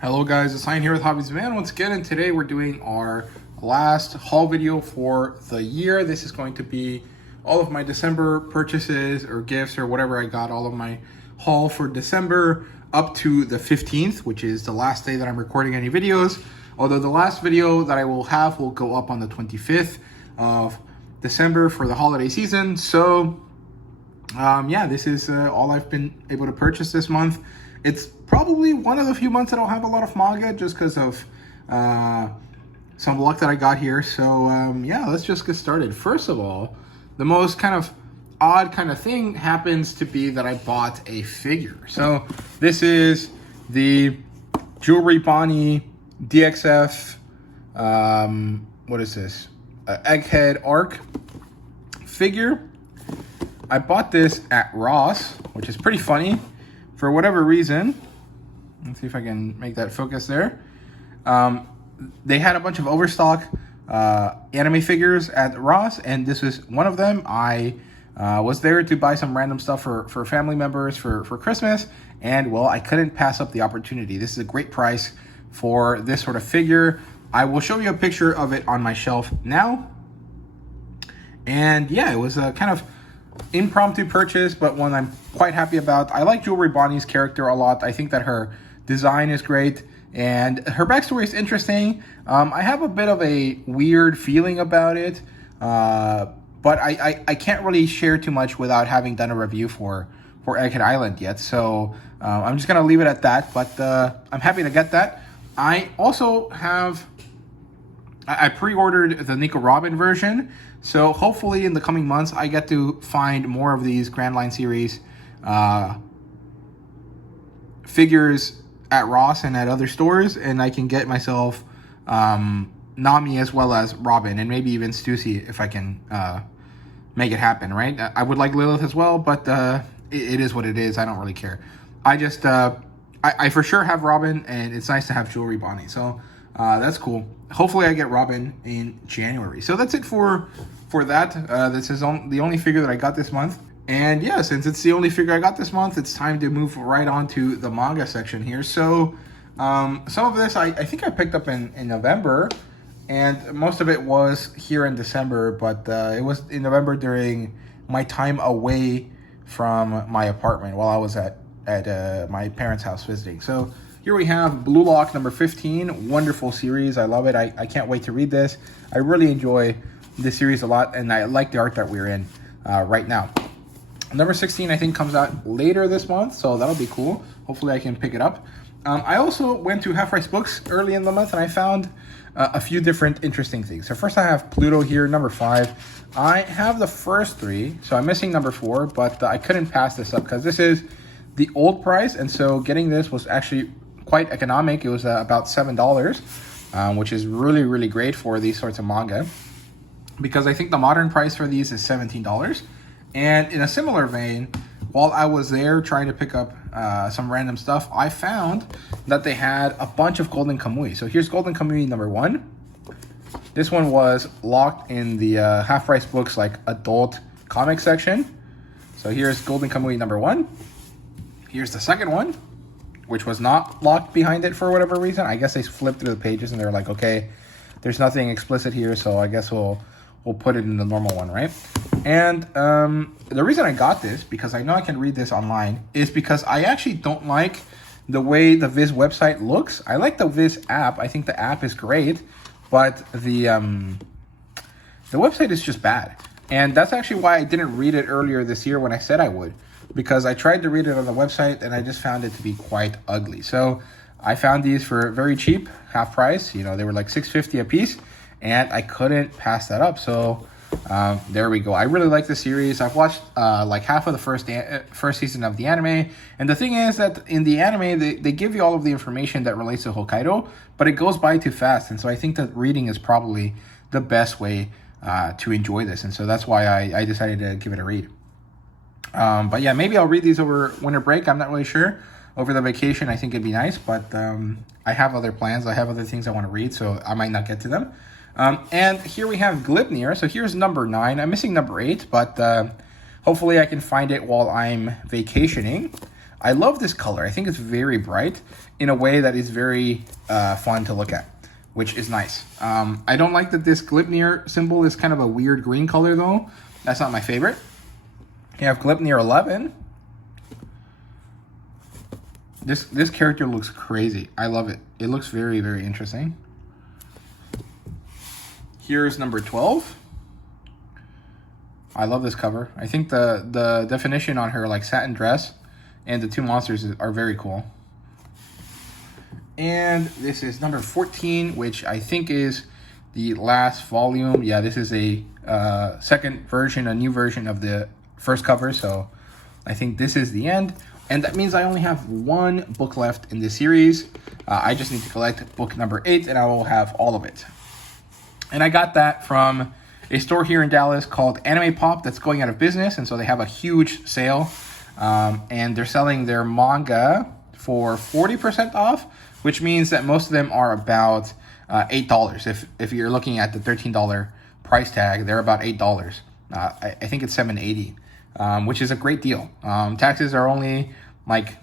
Hello guys, it's Ryan here with HobbiesofaMan once again, and today we're doing our last haul video for the year. This is going to be all of my December purchases or gifts or whatever I got, all of my haul for December up to the 15th, which is the last day that I'm recording any videos. Although the last video that I will have will go up on the 25th of December for the holiday season. So yeah, this is all I've been able to purchase this month. It's probably one of the few months I don't have a lot of manga just because of some luck that I got here. So yeah, let's just get started. First of all, the most kind of odd kind of thing happens to be that I bought a figure. So this is the Jewelry Bonnie DXF, what is this? Egghead Arc figure. I bought this at Ross, which is pretty funny. For whatever reason, let's see if I can make that focus there. They had a bunch of overstock anime figures at Ross, and this was one of them. I was there to buy some random stuff for family members for Christmas, and well, I couldn't pass up the opportunity. This is a great price for this sort of figure. I will show you a picture of it on my shelf now. And yeah, it was a kind of impromptu purchase, but one I'm quite happy about. I like Jewelry Bonnie's character a lot. I think that her design is great and her backstory is interesting. I have a bit of a weird feeling about it, but I can't really share too much without having done a review for Egghead Island yet. So I'm just gonna leave it at that, but I'm happy to get that. I also have I pre-ordered the Nico Robin version, so hopefully in the coming months I get to find more of these Grand Line series figures at Ross and at other stores, and I can get myself Nami as well as Robin, and maybe even Stussy if I can make it happen, right? I would like Lilith as well, but it is what it is. I don't really care. I just, I for sure have Robin, and it's nice to have Jewelry Bonnie, so that's cool. Hopefully I get Robin in January. So that's it for that. This is the only figure that I got this month. And yeah, since it's the only figure I got this month, it's time to move right on to the manga section here. So some of this I think I picked up in November, and most of it was here in December, but it was in November during my time away from my apartment while I was at my parents' house visiting. So here we have Blue Lock number 15, wonderful series. I love it. I can't wait to read this. I really enjoy this series a lot, and I like the art that we're in right now. Number 16, I think, comes out later this month, so that'll be cool. Hopefully I can pick it up. I also went to Half Price Books early in the month, and I found a few different interesting things. So first I have Pluto here, number 5. I have the first 3, so I'm missing number 4, but I couldn't pass this up because this is the old price, and so getting this was actually quite economic. It was about $7, which is really, really great for these sorts of manga, because I think the modern price for these is $17. And in a similar vein, while I was there trying to pick up some random stuff, I found that they had a bunch of Golden Kamui. So here's Golden Kamui number 1. This one was locked in the Half Price Books like adult comic section. So here's Golden Kamui number 1. Here's the second one, which was not locked behind it for whatever reason. I guess they flipped through the pages and they're like, okay, there's nothing explicit here, so I guess we'll put it in the normal one, right? And the reason I got this, because I know I can read this online, is because I actually don't like the way the Viz website looks. I like the Viz app. I think the app is great, but the website is just bad. And that's actually why I didn't read it earlier this year when I said I would, because I tried to read it on the website and I just found it to be quite ugly. So I found these for very cheap, half price. You know, they were like $6.50 a piece, and I couldn't pass that up. So there we go. I really like the series. I've watched like half of the first season of the anime, and the thing is that in the anime they give you all of the information that relates to Hokkaido, but it goes by too fast, and so I think that reading is probably the best way to enjoy this, and so that's why I decided to give it a read. But yeah, maybe I'll read these over winter break. I'm not really sure. Over the vacation, I think it'd be nice, but I have other plans. I have other things I want to read, so I might not get to them. And here we have Glibnir. So here's number 9. I'm missing number 8, but hopefully I can find it while I'm vacationing. I love this color. I think it's very bright in a way that is very fun to look at, which is nice. I don't like that this Gleipnir symbol is kind of a weird green color though. That's not my favorite. You have Gleipnir 11. This character looks crazy. I love it. It looks very, very interesting. Here's number 12. I love this cover. I think the definition on her, like satin dress and the two monsters are very cool. And this is number 14, which I think is the last volume. Yeah, this is a second version, a new version of the first cover. So I think this is the end. And that means I only have one book left in this series. I just need to collect book number 8 and I will have all of it. And I got that from a store here in Dallas called Anime Pop that's going out of business. And so they have a huge sale. And they're selling their manga for 40% off, which means that most of them are about $8. If you're looking at the $13 price tag, they're about $8. I think it's $7.80. Which is a great deal. Taxes are only like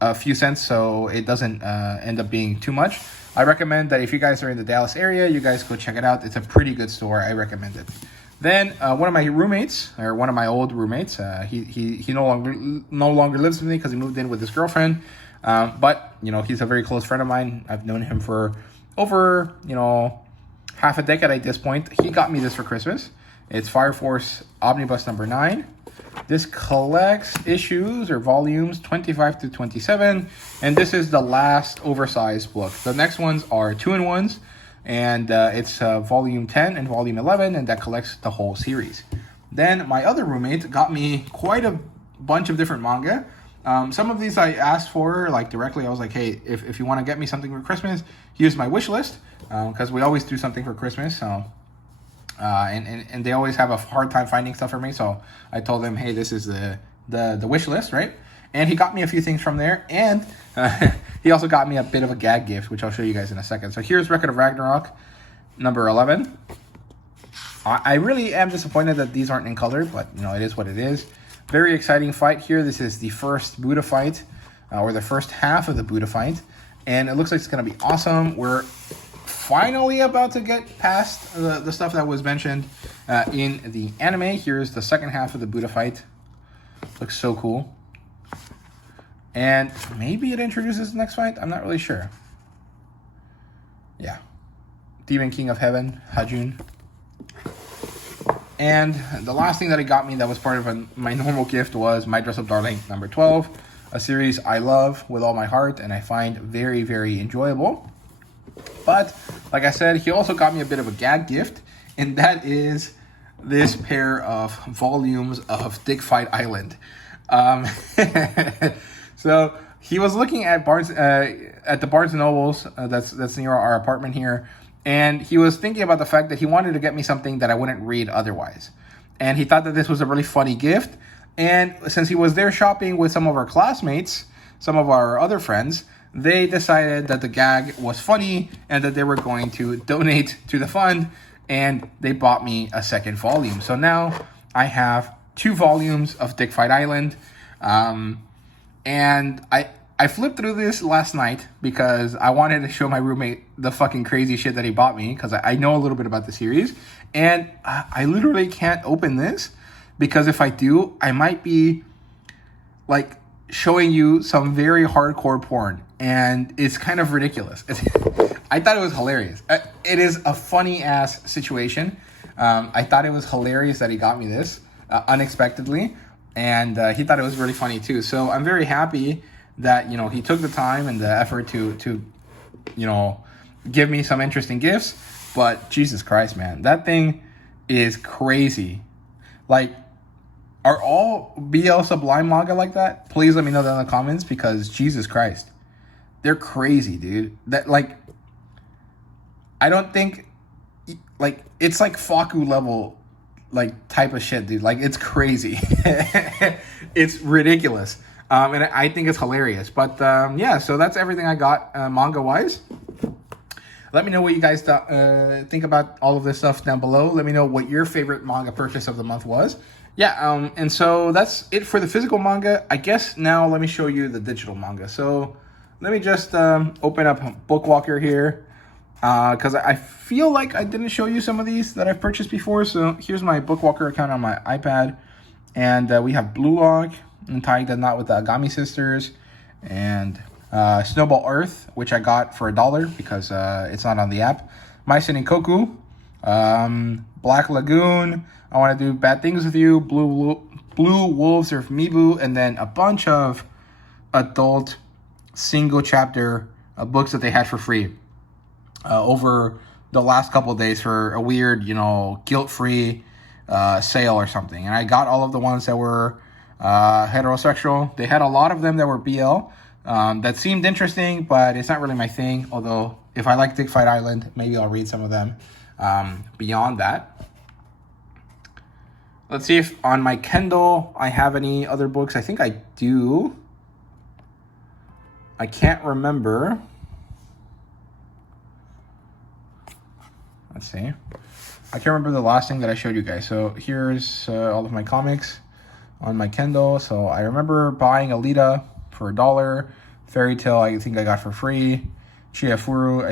a few cents, so it doesn't end up being too much. I recommend that if you guys are in the Dallas area, you guys go check it out. It's a pretty good store. I recommend it. Then one of my roommates, or one of my old roommates, he no longer lives with me because he moved in with his girlfriend. But you know, he's a very close friend of mine. I've known him for over half a decade at this point. He got me this for Christmas. It's Fire Force Omnibus number 9. This collects issues or volumes 25 to 27, and this is the last oversized book. The next ones are 2-in-1s, and it's volume 10 and volume 11, and that collects the whole series. Then my other roommate got me quite a bunch of different manga. Some of these I asked for like directly. I was like, hey, if you want to get me something for Christmas, here's my wish list, because we always do something for Christmas. So. And they always have a hard time finding stuff for me, so I told them, hey, this is the wish list, right? And he got me a few things from there, and he also got me a bit of a gag gift, which I'll show you guys in a second. So here's Record of Ragnarok, number 11. I really am disappointed that these aren't in color, but you know, it is what it is. Very exciting fight here. This is the first Buddha fight, or the first half of the Buddha fight, and it looks like it's going to be awesome. We're finally about to get past the stuff that was mentioned in the anime. Here's the second half of the Buddha fight. Looks so cool. And maybe it introduces the next fight. I'm not really sure. Yeah. Demon King of Heaven, Hajun. And the last thing that it got me that was part of my normal gift was My Dress Up Darling number 12. A series I love with all my heart and I find very, very enjoyable. But, like I said, he also got me a bit of a gag gift, and that is this pair of volumes of Dick Fight Island. So he was looking at the Barnes & Nobles that's near our apartment here, and he was thinking about the fact that he wanted to get me something that I wouldn't read otherwise. And he thought that this was a really funny gift, and since he was there shopping with some of our classmates, some of our other friends, they decided that the gag was funny and that they were going to donate to the fund, and they bought me a second volume. So now I have 2 volumes of Dick Fight Island, and I flipped through this last night because I wanted to show my roommate the fucking crazy shit that he bought me, because I know a little bit about the series, and I literally can't open this because if I do, I might be like showing you some very hardcore porn, and it's kind of ridiculous. I thought it was hilarious. It is a funny ass situation. I thought it was hilarious that he got me this unexpectedly, and he thought it was really funny too. So I'm very happy that he took the time and the effort to give me some interesting gifts. But Jesus Christ, man, that thing is crazy. Like, are all BL Sublime manga like that? Please let me know that in the comments, because Jesus Christ, they're crazy, dude. That, like, I don't think, like, it's like Faku level, like, type of shit, dude. Like, it's crazy. It's ridiculous. And I think it's hilarious. But, yeah, so that's everything I got manga-wise. Let me know what you guys think about all of this stuff down below. Let me know what your favorite manga purchase of the month was. Yeah, and so that's it for the physical manga. I guess now let me show you the digital manga. So let me just open up Bookwalker here, because I feel like I didn't show you some of these that I've purchased before. So here's my Bookwalker account on my iPad, and we have Blue Lock and tying the knot with the Agami sisters, and Snowball Earth, which I got for $1 because it's not on the app. Maisen and Koku, Black Lagoon, I Want to Do Bad Things With You, Blue Wolves of Mibu, and then a bunch of adult single chapter books that they had for free over the last couple of days for a weird, guilt-free sale or something. And I got all of the ones that were heterosexual. They had a lot of them that were BL that seemed interesting, but it's not really my thing. Although if I like Dick Fight Island, maybe I'll read some of them beyond that. Let's see if on my Kindle I have any other books. I think I do. I can't remember. Let's see. I can't remember the last thing that I showed you guys. So here's all of my comics on my Kindle. So I remember buying Alita for $1. Fairy Tail I think I got for free. Chihayafuru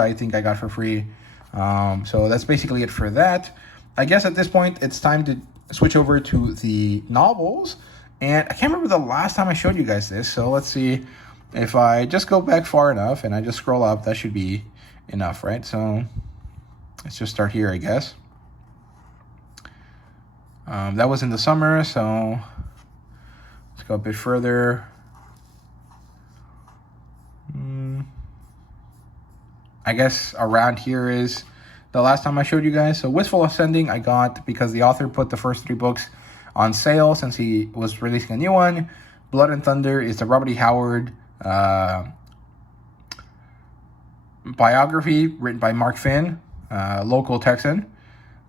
I think I got for free. So that's basically it for that. I guess at this point it's time to switch over to the novels. And I can't remember the last time I showed you guys this. So let's see if I just go back far enough and I just scroll up. That should be enough, right? So let's just start here, I guess. That was in the summer, so let's go a bit further. I guess around here is the last time I showed you guys. So Wistful Ascending I got because the author put the first 3 books on sale since he was releasing a new one. Blood and Thunder is the Robert E. Howard biography written by Mark Finn, local Texan.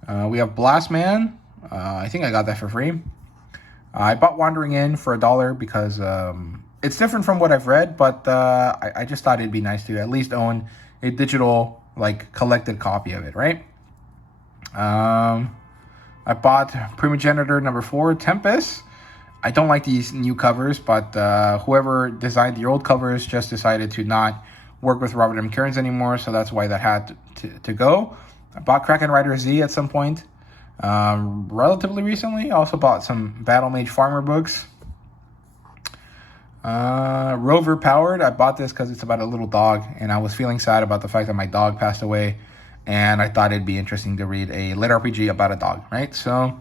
We have Blast Man. I think I got that for free. I bought Wandering In for $1 because it's different from what I've read, but I just thought it'd be nice to at least own a digital, collected copy of it, right? I bought Primogenitor number 4, Tempest. I don't like these new covers, but whoever designed the old covers just decided to not work with Robert M. Kearns anymore, so that's why that had to go. I bought Kraken Rider Z at some point, relatively recently. I also bought some Battle Mage Farmer books. Rover Powered, I bought this because it's about a little dog, and I was feeling sad about the fact that my dog passed away, and I thought it'd be interesting to read a lit RPG about a dog, right? So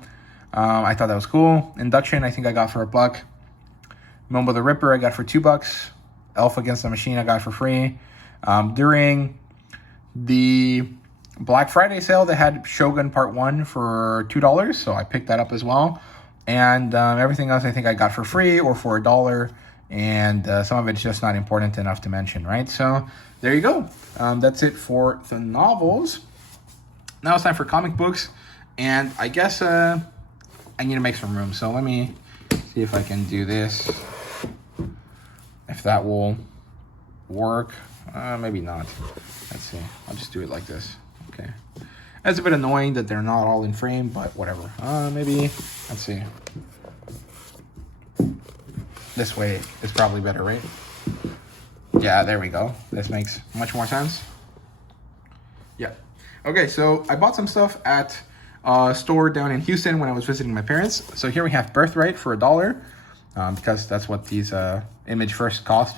I thought that was cool. Induction, I think I got for $1. Momo the Ripper, I got for $2. Elf Against the Machine, I got for free. During the Black Friday sale, they had Shogun Part 1 for $2, so I picked that up as well. And everything else I think I got for free or for $1. And some of it's just not important enough to mention, right? So there you go. That's it for the novels. Now it's time for comic books. And I guess I need to make some room. So let me see if I can do this. If that will work. Maybe not. Let's see. I'll just do it like this. Okay. It's a bit annoying that they're not all in frame, but whatever. Maybe, let's see. This way is probably better, right? Yeah, there we go. This makes much more sense. Yeah. Okay, so I bought some stuff at a store down in Houston when I was visiting my parents. So here we have Birthright for $1, because that's what these Image first cost.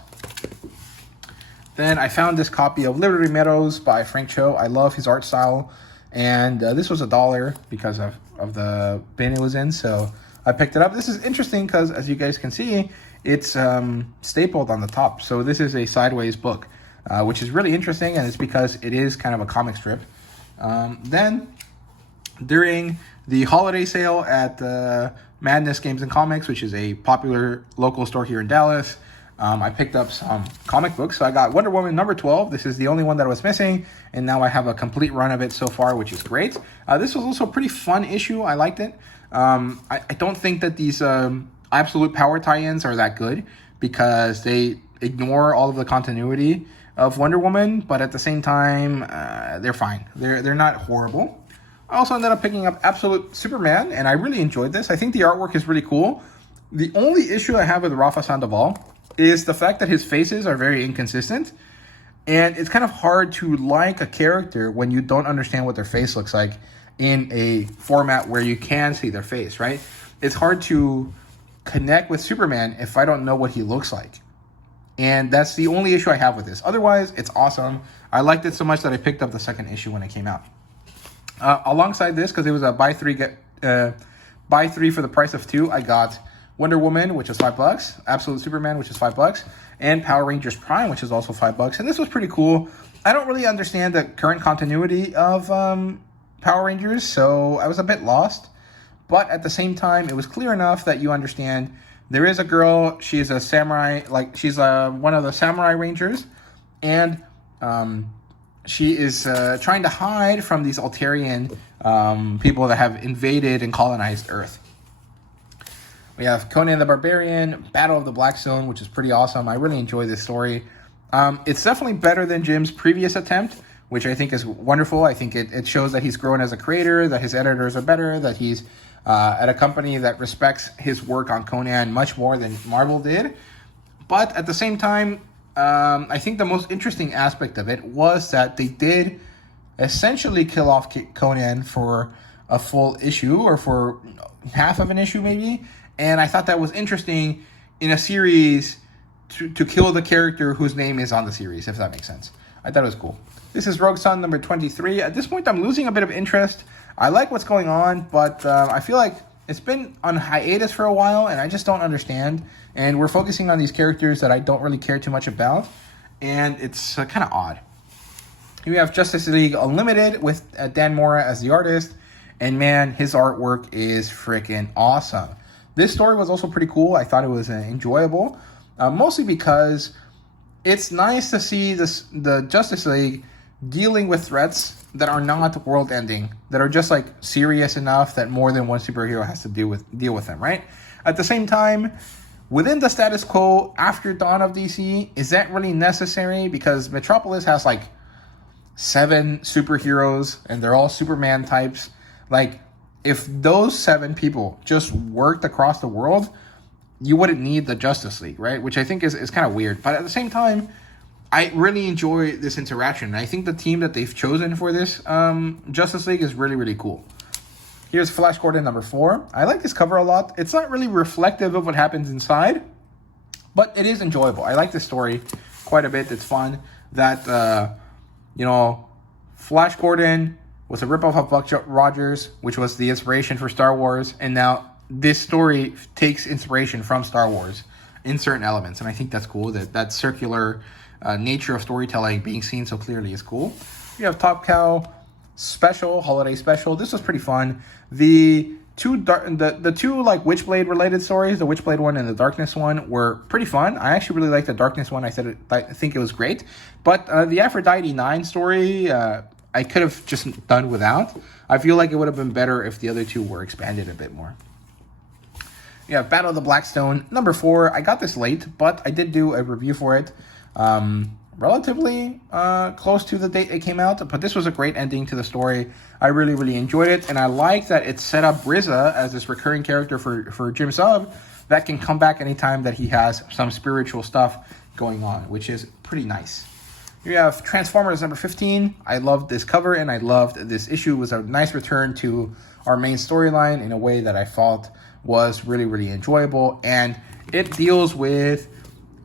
Then I found this copy of Liberty Meadows by Frank Cho. I love his art style. And this was $1 because of the bin it was in. So I picked it up. This is interesting because, as you guys can see, it's stapled on the top. So this is a sideways book, which is really interesting, and it's because it is kind of a comic strip. Then, during the holiday sale at Madness Games and Comics, which is a popular local store here in Dallas, I picked up some comic books. So I got Wonder Woman number 12. This is the only one that I was missing, and now I have a complete run of it so far, which is great. This was also a pretty fun issue. I liked it. I don't think that these Absolute Power tie-ins are that good because they ignore all of the continuity of Wonder Woman, but at the same time, they're fine. They're not horrible. I also ended up picking up Absolute Superman, and I really enjoyed this. I think the artwork is really cool. The only issue I have with Rafa Sandoval is the fact that his faces are very inconsistent, and it's kind of hard to like a character when you don't understand what their face looks like in a format where you can see their face, right? It's hard to connect with Superman if I don't know what he looks like. And that's the only issue I have with this. Otherwise, it's awesome. I liked it so much that I picked up the second issue when it came out. Alongside this, because it was a buy three for the price of two, I got Wonder Woman, which is $5, Absolute Superman, which is $5, and Power Rangers Prime, which is also $5. And this was pretty cool. I don't really understand the current continuity of Power Rangers, so I was a bit lost. But at the same time, it was clear enough that you understand there is a girl. She's a samurai, like she's one of the samurai rangers, and she is trying to hide from these Altarian people that have invaded and colonized Earth. We have Conan the Barbarian, Battle of the Blackstone, which is pretty awesome. I really enjoy this story. It's definitely better than Jim's previous attempt, which I think is wonderful. I think it shows that he's grown as a creator, that his editors are better, that he's at a company that respects his work on Conan much more than Marvel did. But at the same time, I think the most interesting aspect of it was that they did essentially kill off Conan for a full issue, or for half of an issue maybe. And I thought that was interesting in a series to kill the character whose name is on the series, if that makes sense. I thought it was cool. This is Rogue Sun number 23. At this point, I'm losing a bit of interest. I like what's going on, but I feel like it's been on hiatus for a while, and I just don't understand. And we're focusing on these characters that I don't really care too much about, and it's kind of odd. Here we have Justice League Unlimited with Dan Mora as the artist, and man, his artwork is freaking awesome. This story was also pretty cool. I thought it was enjoyable, mostly because it's nice to see the Justice League dealing with threats that are not world-ending, that are just like serious enough that more than one superhero has to deal with them, right? At the same time, within the status quo after Dawn of DC, is that really necessary? Because Metropolis has like 7 superheroes, and they're all Superman types. Like, if those 7 people just worked across the world, you wouldn't need the Justice League, right? Which I think is kind of weird. But at the same time, I really enjoy this interaction. I think the team that they've chosen for this Justice League is really, really cool. Here's Flash Gordon number 4. I like this cover a lot. It's not really reflective of what happens inside, but it is enjoyable. I like this story quite a bit. It's fun. That, Flash Gordon was a ripoff of Buck Rogers, which was the inspiration for Star Wars. And now this story takes inspiration from Star Wars in certain elements. And I think that's cool. That circular nature of storytelling being seen so clearly is cool. You have Top Cow special, holiday special. This was pretty fun. The two like Witchblade related stories, the Witchblade one and the Darkness one, were pretty fun. I actually really liked the Darkness one. I think it was great. But the Aphrodite 9 story, I could have just done without. I feel like it would have been better if the other two were expanded a bit more. You have Battle of the Blackstone number 4. I got this late, but I did do a review for it. Relatively close to the date it came out, but this was a great ending to the story. I really, really enjoyed it, and I like that it set up RZA as this recurring character for Jim Sub that can come back anytime that he has some spiritual stuff going on, which is pretty nice. Here you have Transformers number 15. I loved this cover, and I loved this issue. It was a nice return to our main storyline in a way that I felt was really, really enjoyable, and it deals with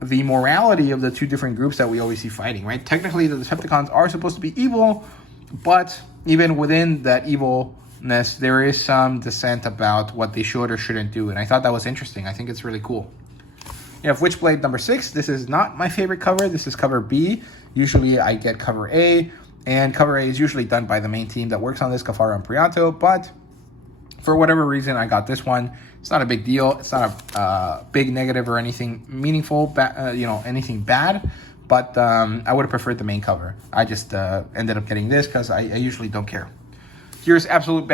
the morality of the two different groups that we always see fighting, right? Technically, the Decepticons are supposed to be evil, but even within that evilness, there is some dissent about what they should or shouldn't do, and I thought that was interesting. I think it's really cool. You have Witchblade number 6. This is not my favorite cover. This is cover B. Usually, I get cover A, and cover A is usually done by the main team that works on this, Cafaro and Prianto, but for whatever reason, I got this one. It's not a big deal. It's not a big negative or anything meaningful, anything bad. But I would have preferred the main cover. I just ended up getting this because I usually don't care. Here's Absolute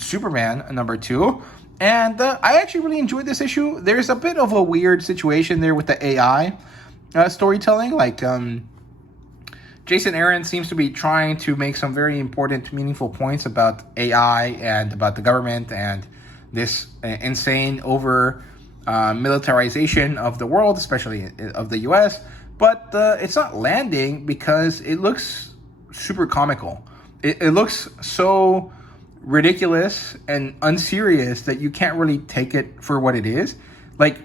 Superman number 2. And I actually really enjoyed this issue. There's a bit of a weird situation there with the AI storytelling. Like, Jason Aaron seems to be trying to make some very important, meaningful points about AI and about the government and this insane over militarization of the world, especially of the US. But it's not landing because it looks super comical. It looks so ridiculous and unserious that you can't really take it for what it is. Like,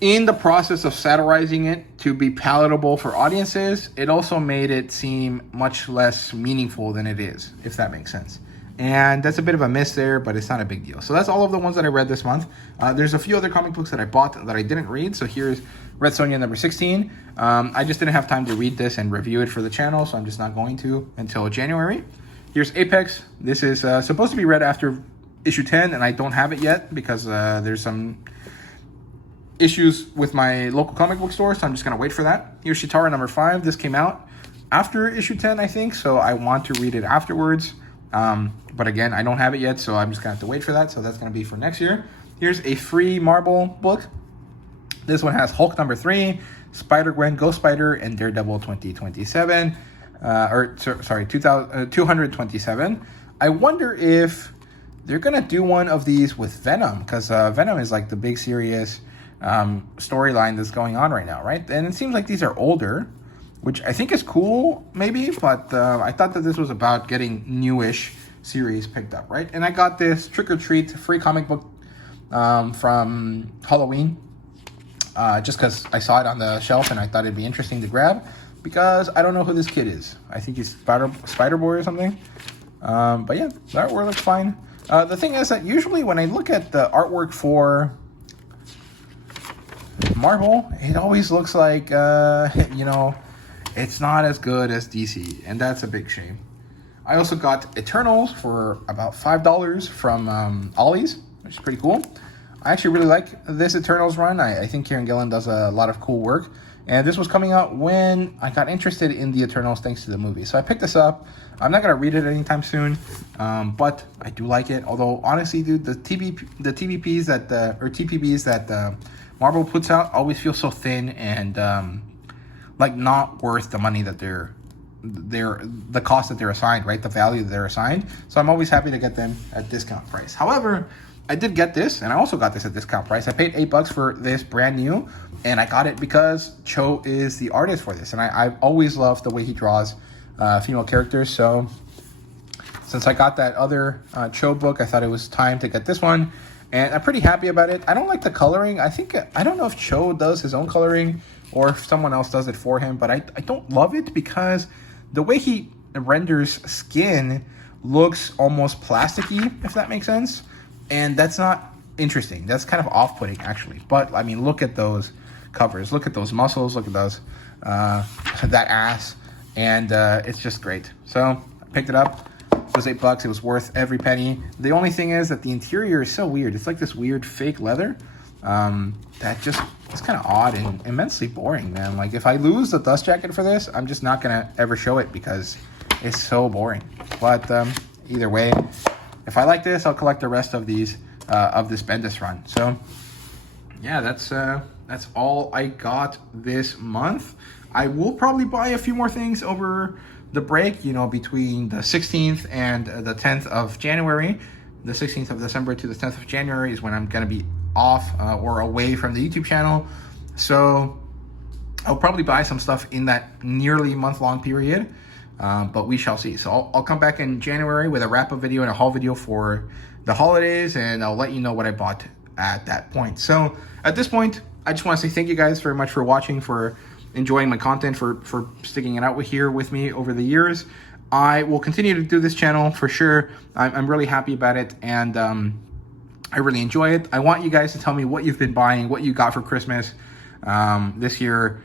in the process of satirizing it to be palatable for audiences, it also made it seem much less meaningful than it is, if that makes sense. And that's a bit of a miss there, but it's not a big deal. So that's all of the ones that I read this month. There's a few other comic books that I bought that I didn't read. So here's Red Sonja number 16. I just didn't have time to read this and review it for the channel, so I'm just not going to until January. Here's Apex. This is supposed to be read after issue 10, and I don't have it yet because there's some issues with my local comic book store, so I'm just going to wait for that. Here's Shitara number 5. This came out after issue 10, I think, so I want to read it afterwards. But again, I don't have it yet, so I'm just going to have to wait for that, so that's going to be for next year. Here's a free Marvel book. This one has Hulk number 3, Spider-Gwen, Ghost Spider, and Daredevil 2027. 227. I wonder if they're going to do one of these with Venom, because Venom is like the big serious storyline that's going on right now, right? And it seems like these are older, which I think is cool, maybe, but I thought that this was about getting newish series picked up, right? And I got this Trick or Treat free comic book from Halloween, just because I saw it on the shelf and I thought it'd be interesting to grab, because I don't know who this kid is. I think he's Spider-Boy or something. But yeah, the artwork looks fine. The thing is that usually when I look at the artwork for Marvel, it always looks like, you know, it's not as good as DC, and that's a big shame. I also got Eternals for about $5 from Ollie's, which is pretty cool. I actually really like this Eternals run. I think Kieran Gillen does a lot of cool work, and this was coming out when I got interested in the Eternals thanks to the movie. So I picked this up. I'm not going to read it anytime soon, but I do like it. Although, honestly, dude, the TPBs that Marvel puts out always feel so thin and like not worth the money that the cost that they're assigned, right? The value that they're assigned. So I'm always happy to get them at discount price. However, I did get this, and I also got this at discount price. I paid $8 for this brand new, and I got it because Cho is the artist for this, and I've always loved the way he draws female characters. So since I got that other Cho book, I thought it was time to get this one, and I'm pretty happy about it. I don't like the coloring. I don't know if Cho does his own coloring or if someone else does it for him, but I don't love it because the way he renders skin looks almost plasticky, if that makes sense. And that's not interesting. That's kind of off-putting, actually. But, I mean, look at those covers. Look at those muscles. Look at those, that ass. And it's just great. So, I picked it up. It was $8. It was worth every penny. The only thing is that the interior is so weird. It's like this weird fake leather that just is kind of odd and immensely boring, man. Like, if I lose the dust jacket for this, I'm just not going to ever show it because it's so boring. But either way, if I like this, I'll collect the rest of these of this Bendis run. So yeah, that's all I got this month. I will probably buy a few more things over the break, you know, between the 16th and the 10th of January. The 16th of December to the 10th of January is when I'm going to be off or away from the YouTube channel. So I'll probably buy some stuff in that nearly month-long period. But we shall see. So I'll come back in January with a wrap-up video and a haul video for the holidays, and I'll let you know what I bought at that point. So at this point, I just want to say thank you guys very much for watching, for enjoying my content, for sticking it out here with me over the years. I will continue to do this channel for sure. I'm really happy about it, and I really enjoy it. I want you guys to tell me what you've been buying, what you got for Christmas this year.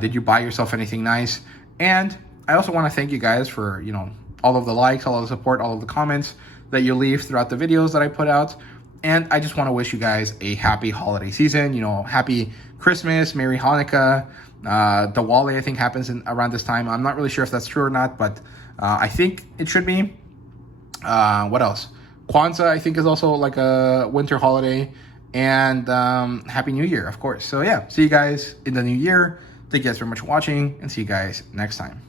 Did you buy yourself anything nice? And I also want to thank you guys for, you know, all of the likes, all of the support, all of the comments that you leave throughout the videos that I put out. And I just want to wish you guys a happy holiday season, you know, happy Christmas, Merry Hanukkah. Diwali, I think, happens around this time. I'm not really sure if that's true or not, but I think it should be. What else? Kwanzaa, I think, is also like a winter holiday. And Happy New Year, of course. So yeah, see you guys in the new year. Thank you guys very much for watching, and see you guys next time.